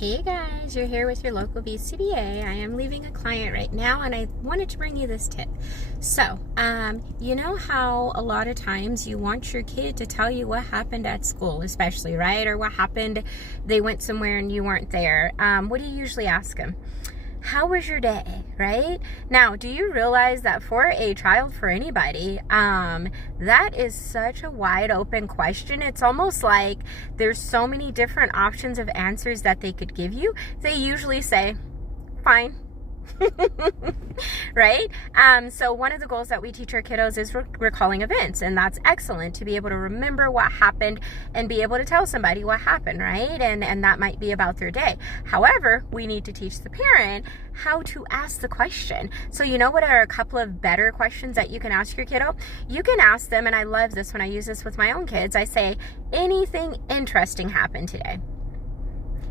Hey guys, you're here with your local BCBA. I am leaving a client right now and I wanted to bring you this tip. So, you know how a lot of times you want your kid to tell you what happened at school, especially, right? Or what happened, they went somewhere and you weren't there. What do you usually ask them? How was your day, right? Now, do you realize that for a child, for anybody, that is such a wide open question. It's almost like there's so many different options of answers that they could give you. They usually say, fine. Right? So one of the goals that we teach our kiddos is recalling events, and that's excellent to be able to remember what happened and be able to tell somebody what happened, right? And that might be about their day. However, we need to teach the parent how to ask the question. So you know what are a couple of better questions that you can ask your kiddo? You can ask them, and I love this when I use this with my own kids. I say, anything interesting happened today?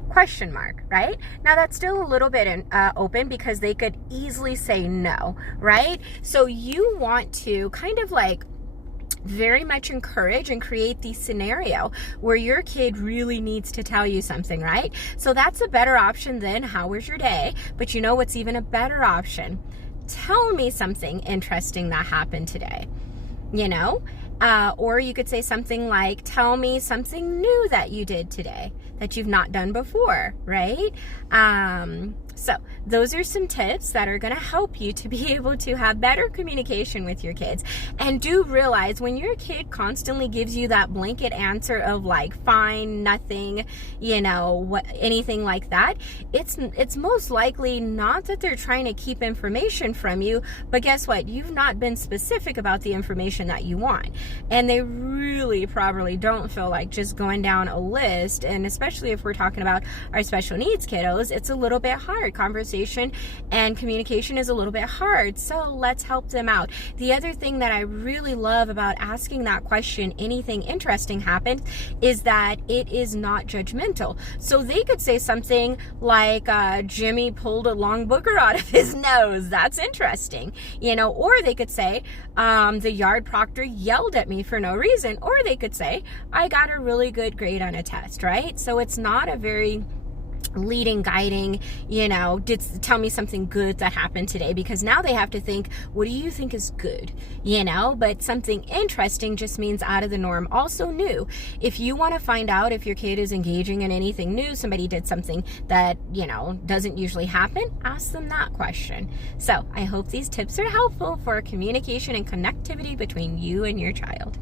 Question mark, right? Now that's still a little bit open because they could easily say no, right? So you want to kind of like very much encourage and create the scenario where your kid really needs to tell you something, right? So that's a better option than how was your day? But you know what's even a better option? Tell me something interesting that happened today, you know? Or you could say something like, tell me something new that you did today that you've not done before, right? So those are some tips that are going to help you to be able to have better communication with your kids. And do realize when your kid constantly gives you that blanket answer of like, fine, nothing, you know, what, anything like that, it's most likely not that they're trying to keep information from you, but guess what? You've not been specific about the information that you want. And they really probably don't feel like just going down a list. And especially if we're talking about our special needs kiddos, it's a little bit hard. Conversation and communication is a little bit hard. So let's help them out. The other thing that I really love about asking that question, anything interesting happened, is that it is not judgmental. So they could say something like, Jimmy pulled a long booger out of his nose. That's interesting. You know, or they could say, the yard proctor yelled at me for no reason. Or they could say, I got a really good grade on a test, right? So it's not a very leading, guiding, you know, tell me something good that happened today, because now they have to think, what do you think is good, you know? But something interesting just means out of the norm, also new. If you want to find out if your kid is engaging in anything new, somebody did something that, you know, doesn't usually happen, ask them that question. So I hope these tips are helpful for communication and connectivity between you and your child.